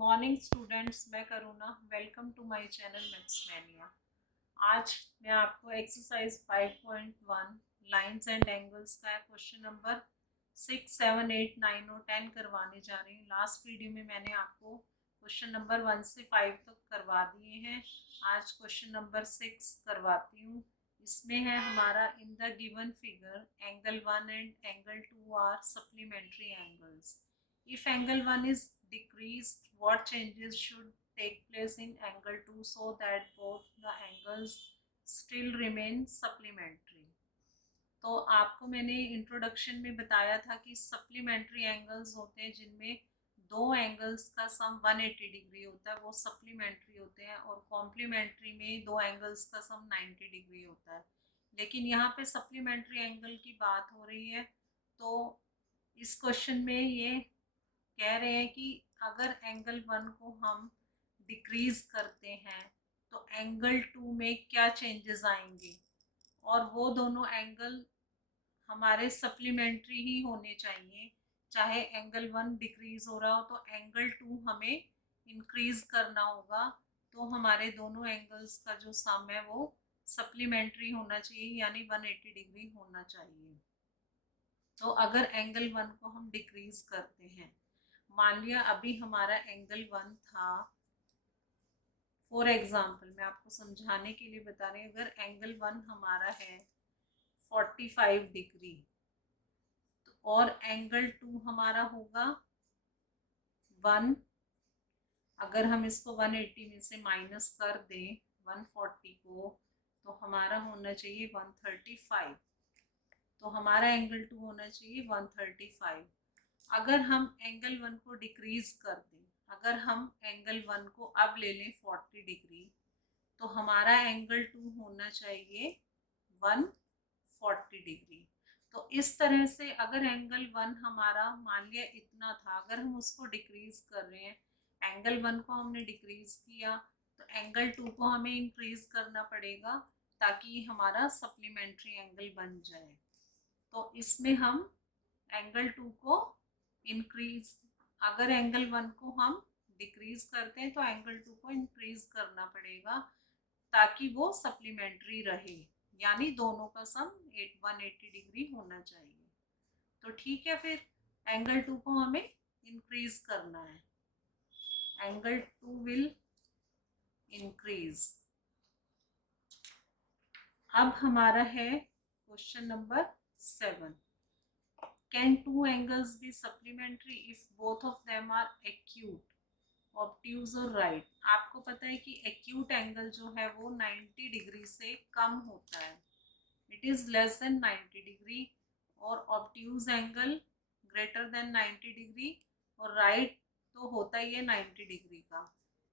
Morning students, मैं Karuna. Welcome to my channel maths mania. आज मैं आपको एक्सरसाइज 5.1 लाइंस एंड एंगल्स का क्वेश्चन नंबर 6, 7, 8, 9 और 10 करवाने जा रही हूँ। लास्ट वीडियो में मैंने आपको क्वेश्चन नंबर 1 से 5 तक करवा दिए हैं। आज क्वेश्चन नंबर 6 करवाती हूँ। इसमें है हमारा in the given figure angle 1 and angle 2 are supplementary angles. If angle 1 is decreased, what changes should take place in angle 2 so that both the angles still remain supplementary? तो आपको मैंने introduction में बताया था कि सप्लीमेंट्री एंगल्स होते हैं जिनमें दो एंगल्स का सम 180 डिग्री होता है, वो सप्लीमेंट्री होते हैं। और कॉम्प्लीमेंट्री में दो एंगल्स का सम 90 डिग्री होता है। लेकिन यहाँ पे सप्लीमेंट्री एंगल की बात हो रही है, तो इस क्वेश्चन में ये कह रहे हैं कि अगर एंगल 1 को हम डिक्रीज करते हैं तो एंगल 2 में क्या चेंजेस आएंगे, और वो दोनों एंगल हमारे सप्लीमेंट्री ही होने चाहिए। चाहे एंगल 1 डिक्रीज हो रहा हो तो एंगल 2 हमें इंक्रीज करना होगा, तो हमारे दोनों एंगल्स का जो सम है वो सप्लीमेंट्री होना चाहिए, यानी 180 डिग्री होना चाहिए। तो अगर एंगल 1 को हम डिक्रीज करते हैं, मान लिया अभी हमारा एंगल 1 था, फॉर एग्जाम्पल मैं आपको समझाने के लिए बता रही हूँ, अगर एंगल 1 हमारा है 45 डिग्री तो और एंगल 2 हमारा होगा 1। अगर हम इसको 180 में से माइनस कर दें 140 को, तो हमारा होना चाहिए 135। तो हमारा एंगल 2 होना चाहिए 135। अगर हम एंगल 1 को डिक्रीज कर दें, अगर हम एंगल 1 को अब ले लें 40 डिग्री, तो हमारा एंगल 2 होना चाहिए 140 डिग्री। तो इस तरह से अगर एंगल 1 हमारा मान लिया इतना था, अगर हम उसको डिक्रीज कर रहे हैं, एंगल 1 को हमने डिक्रीज किया तो एंगल 2 को हमें इंक्रीज करना पड़ेगा ताकि हमारा सप्लीमेंट्री एंगल बन जाए। तो इसमें हम एंगल 2 को इंक्रीज, अगर एंगल 1 को हम डिक्रीज करते हैं तो एंगल 2 को इंक्रीज करना पड़ेगा ताकि वो सप्लीमेंट्री रहे, यानी दोनों का सम 180 डिग्री होना चाहिए। तो ठीक है, फिर एंगल 2 को हमें इंक्रीज करना है। Angle 2 will increase. अब हमारा है question number 7। Can two angles be supplementary if both of them are acute, obtuse और right? आपको पता है कि acute एंगल जो है वो 90 डिग्री से कम होता है, it is less than 90 degree. और obtuse angle greater than 90 degree, और right तो होता ही है 90 डिग्री का।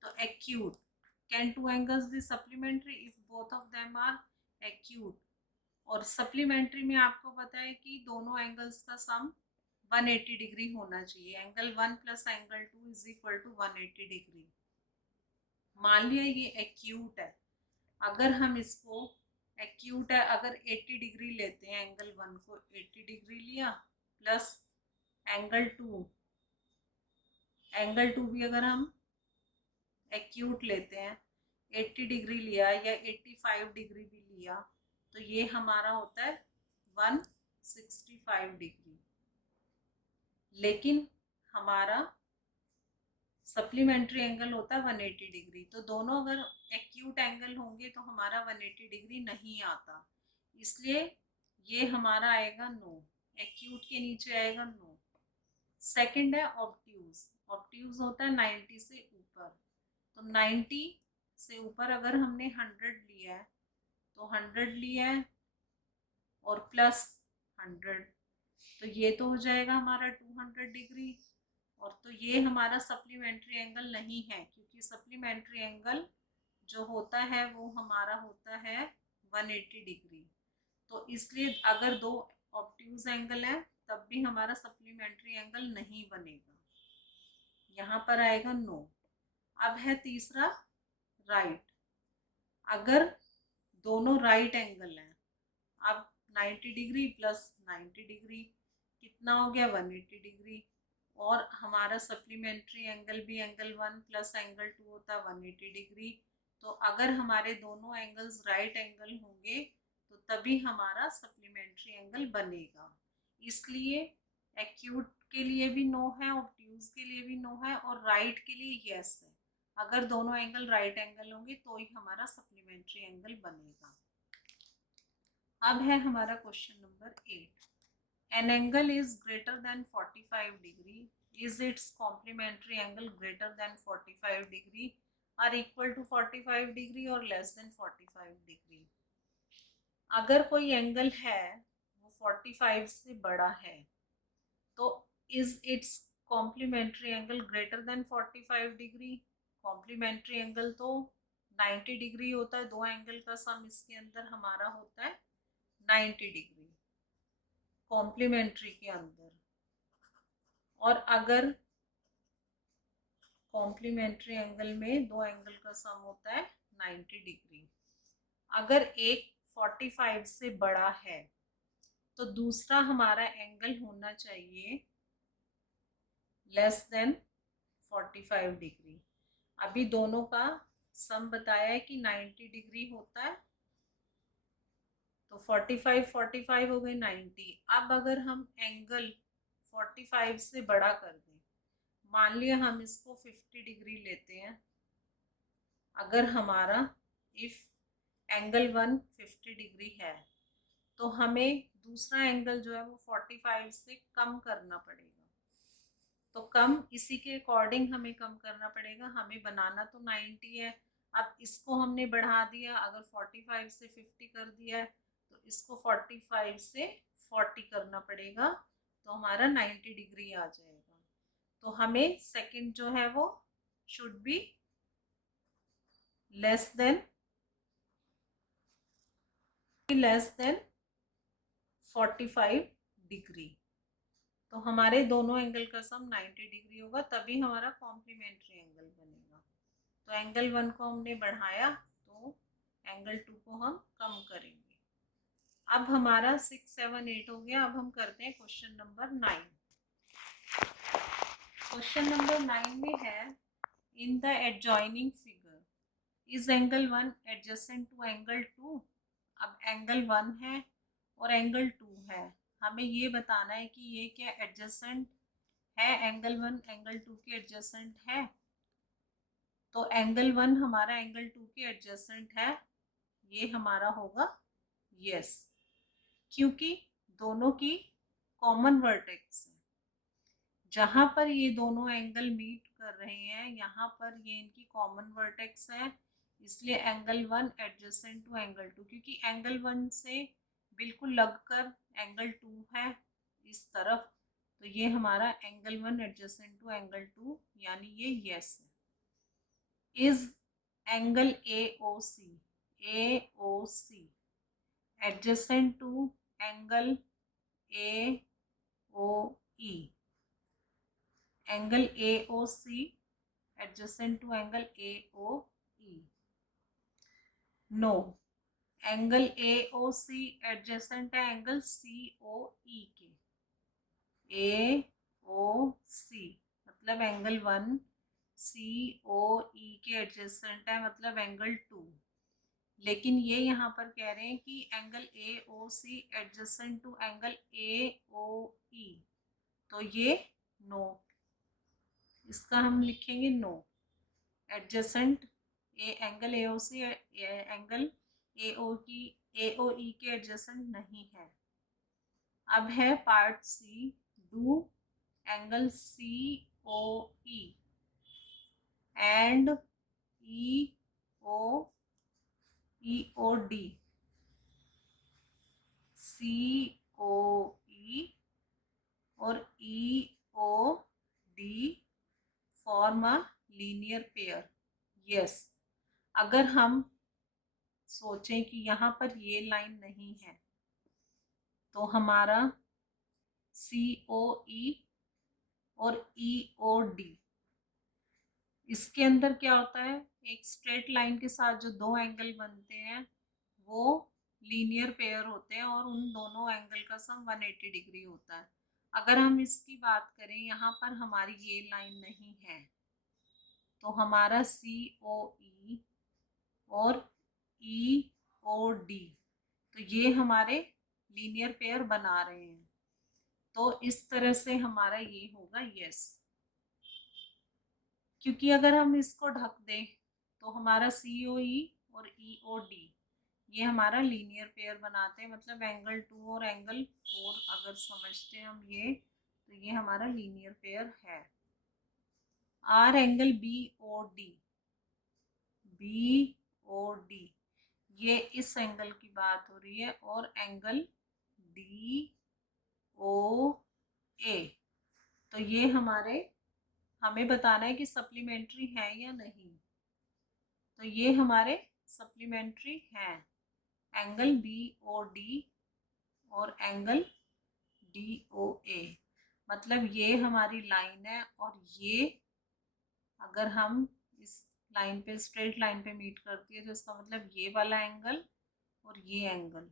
तो acute, can two angles be supplementary if both of them are acute? और सप्लीमेंट्री में आपको पता है कि दोनों एंगल्स का सम 180 डिग्री होना चाहिए। Angle 1 plus angle 2 is equal to 180 degree. मान लिया ये एक्यूट है, अगर हम इसको एक्यूट है, अगर 80 डिग्री लेते हैं, एंगल 1 को 80 डिग्री लिया प्लस एंगल 2, एंगल 2 भी अगर हम एक्यूट लेते हैं 80 डिग्री लिया या 85 डिग्री भी लिया, तो ये हमारा होता है 165 डिग्री। लेकिन हमारा सप्लीमेंट्री एंगल होता है 180 डिग्री। तो दोनों अगर एक्यूट एंगल होंगे तो हमारा 180 डिग्री नहीं आता, इसलिए ये हमारा आएगा नो, एक्यूट के नीचे आएगा नो। सेकंड है ऑब्ट्यूज। ऑब्ट्यूज होता है 90 से ऊपर। तो 90 से ऊपर अगर हमने 100 लिया है तो 100 लिया है और प्लस 100, तो ये तो हो जाएगा हमारा 200 डिग्री। और तो ये हमारा सप्लीमेंट्री एंगल नहीं है, क्योंकि सप्लीमेंट्री एंगल जो होता है वो हमारा होता है 180 डिग्री। तो इसलिए अगर दो ऑब्ट्यूज एंगल है तब भी हमारा सप्लीमेंट्री एंगल नहीं बनेगा, यहाँ पर आएगा नो। अब है तीसरा राइट। अगर दोनों राइट एंगल हैं, अब 90 डिग्री प्लस 90 डिग्री कितना हो गया 180 डिग्री, और हमारा सप्लीमेंट्री एंगल भी एंगल 1 प्लस एंगल 2 होता है 180 डिग्री। तो अगर हमारे दोनों एंगल्स राइट एंगल होंगे तो तभी हमारा सप्लीमेंट्री एंगल बनेगा। इसलिए एक्यूट के लिए भी नो है, ऑब्ट्यूज के लिए भी नो है, और राइट के लिए यस है। अगर दोनों एंगल राइट एंगल होंगे तो ही हमारा सप्लीमेंट्री एंगल बनेगा। अब है हमारा question number 8। An angle is greater than 45 degree. Is its complementary angle greater than 45 degree or equal to 45 degree or less than 45 degree? अगर कोई एंगल है वो 45 से बड़ा है तो is its complementary angle greater than 45 degree? complementary angle तो 90 degree होता है, दो एंगल का सम इसके अंदर हमारा होता है 90 डिग्री कॉम्प्लीमेंट्री के अंदर। और अगर कॉम्प्लीमेंट्री एंगल में दो एंगल का सम होता है 90 डिग्री, अगर एक 45 से बड़ा है तो दूसरा हमारा एंगल होना चाहिए लेस देन 45 डिग्री। अभी दोनों का सम बताया है कि 90 डिग्री होता है, तो 45 हो गए 90। अब अगर हम एंगल 45 से बड़ा कर दें, मान लिया हम इसको 50 डिग्री लेते हैं, अगर हमारा इफ एंगल 1 50 डिग्री है तो हमें दूसरा एंगल जो है वो 45 से कम करना पड़ेगा। तो कम इसी के अकॉर्डिंग हमें कम करना पड़ेगा, हमें बनाना तो 90 है। अब इसको हमने बढ़ा दिया, अगर 45 से 50 कर दिया है तो इसको 45 से 40 करना पड़ेगा, तो हमारा 90 डिग्री आ जाएगा। तो हमें सेकंड जो है वो should be less than 45 degree. तो हमारे दोनों एंगल का सम 90 डिग्री होगा, तभी हमारा कॉम्प्लीमेंट्री एंगल बनेगा। तो एंगल 1 को हमने बढ़ाया तो एंगल 2 को हम कम करेंगे। अब हमारा 6, 7, 8 हो गया। अब हम करते हैं क्वेश्चन नंबर 9। क्वेश्चन नंबर 9 में है in the adjoining figure is angle 1 adjacent to angle 2। अब एंगल 1 है और एंगल 2 है, हमें ये बताना है कि ये क्या एडजेसेंट है, एंगल 1 एंगल 2 के एडजेसेंट है। तो एंगल 1 हमारा एंगल 2 के एडजेसेंट है, ये हमारा होगा यस, क्योंकि दोनों की कॉमन वर्टेक्स है। जहाँ पर ये दोनों एंगल मीट कर रहे हैं यहाँ पर ये इनकी कॉमन वर्टेक्स है, इसलिए एंगल 1 एडजेसेंट टू एंगल 2, क्योंकि एंगल 1 से बिल्कुल लगकर एंगल 2 है इस तरफ, तो ये हमारा एंगल 1 एडजेसेंट टू एंगल 2 यानी ये यस है। Is angle AOC adjacent to angle AOE, angle AOC adjacent to angle AOE। No, angle AOC adjacent है एंगल COE के। AOC मतलब एंगल 1, COE के एडजेसेंट है मतलब एंगल 2। लेकिन ये यहाँ पर कह रहे हैं कि angle AOC adjacent to angle AOE, तो ये नो, इसका हम लिखेंगे no. Adjacent angle AOC angle AOE के एडजेसेंट नहीं है। अब है part C, do angle COE and EOD COE और EOD form a linear pair. Yes, अगर हम सोचें कि यहाँ पर ये लाइन नहीं है तो हमारा COE और EOD इसके अंदर क्या होता है, एक स्ट्रेट लाइन के साथ जो दो एंगल बनते हैं वो लीनियर पेयर होते हैं और उन दोनों एंगल का सम 180 डिग्री होता है। अगर हम इसकी बात करें, यहाँ पर हमारी ये लाइन नहीं है, तो हमारा COE और EOD, तो ये हमारे लीनियर पेयर बना रहे हैं, तो इस तरह से हमारा ये होगा यस। क्योंकि अगर हम इसको ढक दें तो हमारा COE और EOD ये हमारा लीनियर पेयर बनाते हैं, मतलब एंगल 2 और एंगल 4 अगर समझते हैं हम ये, तो ये हमारा लीनियर पेयर है। आर एंगल BOD ये इस एंगल की बात हो रही है, और एंगल DOA, तो ये हमें बताना है कि सप्लीमेंट्री है या नहीं, तो ये हमारे सप्लीमेंट्री हैं, एंगल BOD और एंगल DOA, मतलब ये हमारी लाइन है, और ये अगर हम इस लाइन पे, स्ट्रेट लाइन पे मीट करती है, तो इसका मतलब ये वाला एंगल और ये एंगल,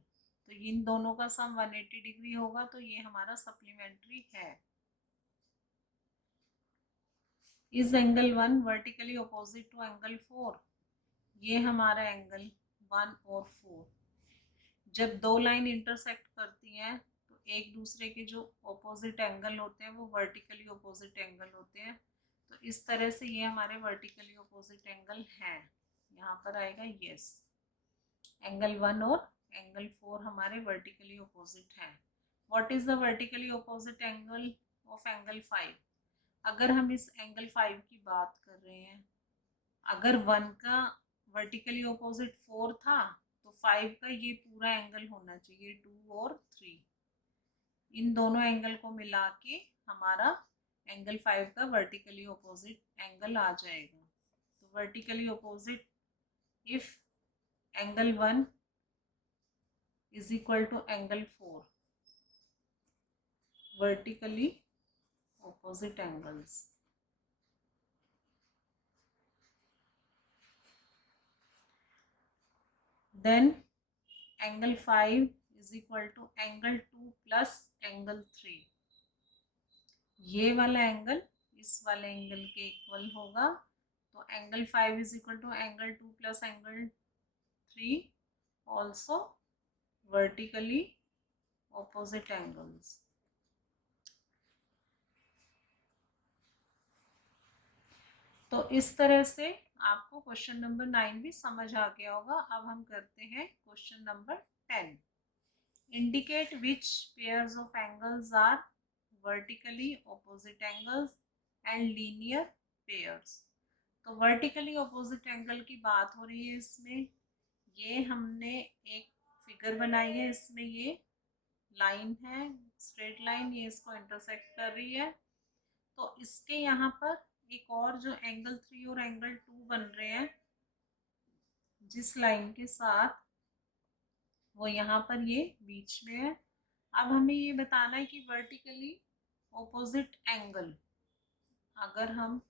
तो इन दोनों का सम 180 डिग्री होगा, तो ये हमारा सप्लीमेंट्री है। Is angle 1 vertically opposite to angle 4, ये हमारा एंगल 1 और 4 जब दो लाइन इंटरसेक्ट करती हैं, तो एक दूसरे के जो ऑपोजिट एंगल होते हैं वो वर्टिकली ऑपोजिट एंगल होते हैं, तो इस तरह से ये हमारे वर्टिकली ऑपोजिट एंगल हैं। यहाँ पर आएगा यस, एंगल 1 और एंगल 4 हमारे वर्टिकली ऑपोजिट हैं। What is the vertically opposite angle of angle 5? अगर हम इस एंगल 5 की बात कर रहे हैं, अगर 1 का वर्टिकली ऑपोजिट 4 था, तो 5 का ये पूरा एंगल होना चाहिए 2 और 3, इन दोनों एंगल को मिला के हमारा एंगल 5 का वर्टिकली ऑपोजिट एंगल आ जाएगा। तो vertically opposite, if angle 1 is equal to angle 4, vertically opposite angles, then angle 5 is equal to angle 2 plus angle 3, ये वाला एंगल इस वाले एंगल के इक्वल होगा, तो angle 5 is equal to angle 2 plus angle 3, also vertically opposite angles. तो इस तरह से आपको क्वेश्चन नंबर 9 भी समझ आ गया होगा। अब हम करते हैं question number 10। Indicate which pairs of angles are vertically opposite angles and linear pairs. तो वर्टिकली ऑपोजिट एंगल की बात हो रही है इसमें, ये हमने एक फिगर बनाई है, इसमें ये लाइन है, स्ट्रेट लाइन, ये इसको इंटरसेक्ट कर रही है, तो इसके यहाँ पर एक और जो एंगल 3 और एंगल 2 बन रहे हैं जिस लाइन के साथ, वो यहाँ पर ये बीच में है। अब हमें ये बताना है कि वर्टिकली ऑपोजिट एंगल, अगर हम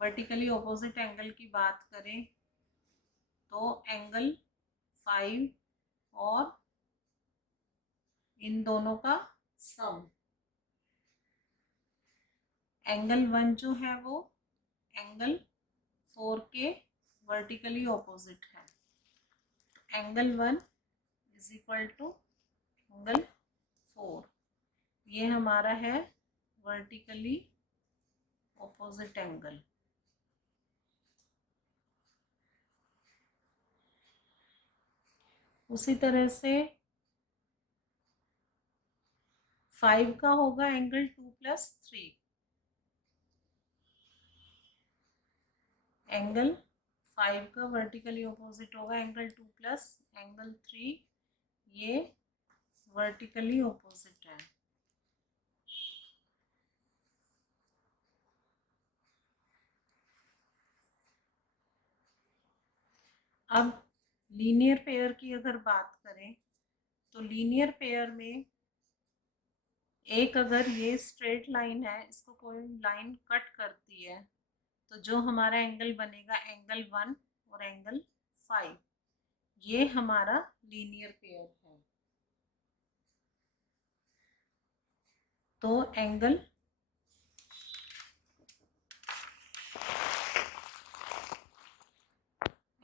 वर्टिकली ऑपोजिट एंगल की बात करें, तो एंगल 5 और इन दोनों का सम, एंगल 1 जो है वो एंगल 4 के वर्टिकली ऑपोजिट है, angle 1 is equal to angle 4, ये हमारा है वर्टिकली ऑपोजिट एंगल। उसी तरह से 5 का होगा एंगल 2 प्लस 3, एंगल 5 का वर्टिकली ऑपोजिट होगा एंगल 2 प्लस एंगल 3, ये वर्टिकली ऑपोजिट है। अब लीनियर पेयर की अगर बात करें, तो लीनियर पेयर में एक, अगर ये स्ट्रेट लाइन है, इसको कोई लाइन कट करती है, तो जो हमारा एंगल बनेगा एंगल 1 और एंगल 5, ये हमारा लीनियर पेयर है। तो एंगल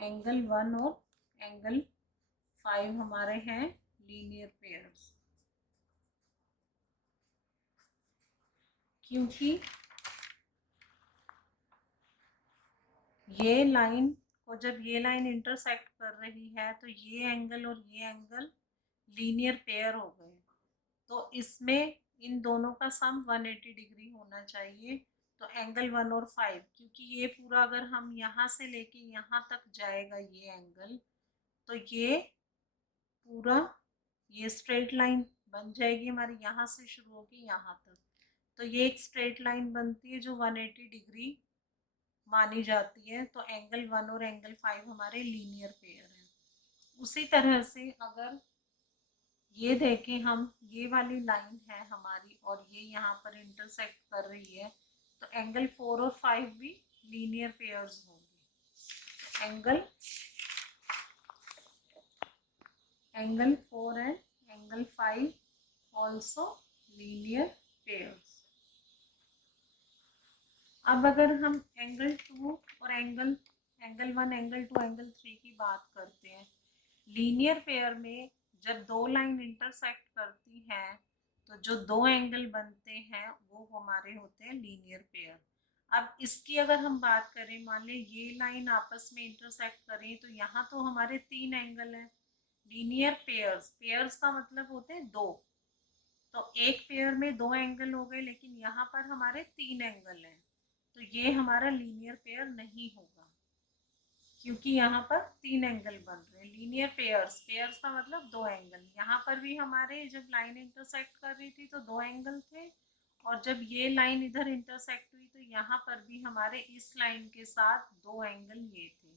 एंगल 1 और एंगल 5 हमारे हैं लीनियर पेयर्स, क्योंकि ये लाइन को जब ये लाइन इंटरसेक्ट कर रही है तो ये एंगल और ये एंगल लीनियर पेयर हो गए। तो इसमें इन दोनों का सम 180 डिग्री होना चाहिए। तो एंगल 1 और 5, क्योंकि ये पूरा अगर हम यहाँ से लेके यहाँ तक जाएगा ये एंगल, तो ये पूरा ये स्ट्रेट लाइन बन जाएगी हमारी, यहाँ से शुरू होगी यहाँ तक। तो ये एक स्ट्रेट लाइन बनती है जो 180 डिग्री मानी जाती है। तो एंगल 1 और एंगल 5 हमारे लीनियर पेयर हैं। उसी तरह से अगर ये देखें हम, ये वाली लाइन है हमारी और ये यहाँ पर इंटरसेक्ट कर रही है, तो एंगल 4 और 5 भी लीनियर पेयर्स होंगे। Angle 4 and angle 5 also linear pairs. अब अगर हम एंगल 2 और एंगल 1, एंगल 2, एंगल 3 की बात करते हैं, लीनियर पेयर में जब दो लाइन इंटरसेक्ट करती हैं तो जो दो एंगल बनते हैं वो हमारे होते हैं लीनियर पेयर। अब इसकी अगर हम बात करें, मान लें ये लाइन आपस में इंटरसेक्ट करें तो यहाँ तो हमारे 3 एंगल हैं। लीनियर पेयर्स, पेयर्स का मतलब होते हैं दो, तो एक पेयर में दो एंगल हो गए, लेकिन यहाँ पर हमारे 3 एंगल हैं, तो ये हमारा लीनियर पेयर नहीं होगा, क्योंकि यहाँ पर 3 एंगल बन रहे हैं। लीनियर पेयर्स, पेयर्स का मतलब दो एंगल। यहाँ पर भी हमारे जब लाइन इंटरसेक्ट कर रही थी तो दो एंगल थे, और जब ये लाइन इधर इंटरसेक्ट हुई तो यहाँ पर भी हमारे इस लाइन के साथ दो एंगल ये थे।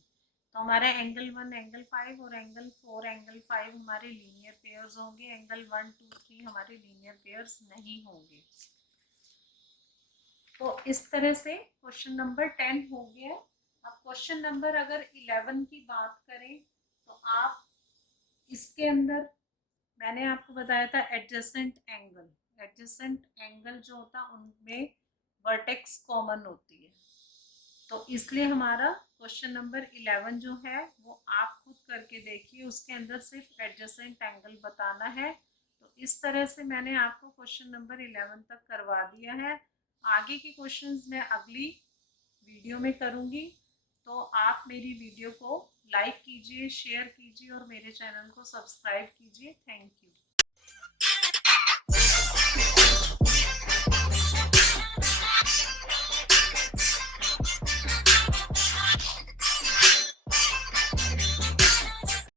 तो हमारे एंगल 1, एंगल 5 और एंगल 4, एंगल 5 हमारे लीनियर पेयर्स होंगे। एंगल 1, 2, 3 हमारे लीनियर पेयर्स नहीं होंगे। तो इस तरह से क्वेश्चन नंबर 10 हो गया। अब क्वेश्चन नंबर अगर 11 की बात करें तो आप इसके अंदर, मैंने आपको बताया था एडजेसेंट एंगल, एडजेसेंट एंगल जो होता है उनमें वर्टेक्स कॉमन होती है, तो इसलिए हमारा क्वेश्चन नंबर 11 जो है वो आप खुद करके देखिए, उसके अंदर सिर्फ एडजेसेंट एंगल बताना है। तो इस तरह से मैंने आपको क्वेश्चन नंबर 11 तक करवा दिया है। आगे के क्वेश्चंस मैं अगली वीडियो में करूँगी, तो आप मेरी वीडियो को लाइक कीजिए, शेयर कीजिए और मेरे चैनल को सब्सक्राइब कीजिए। Thank you.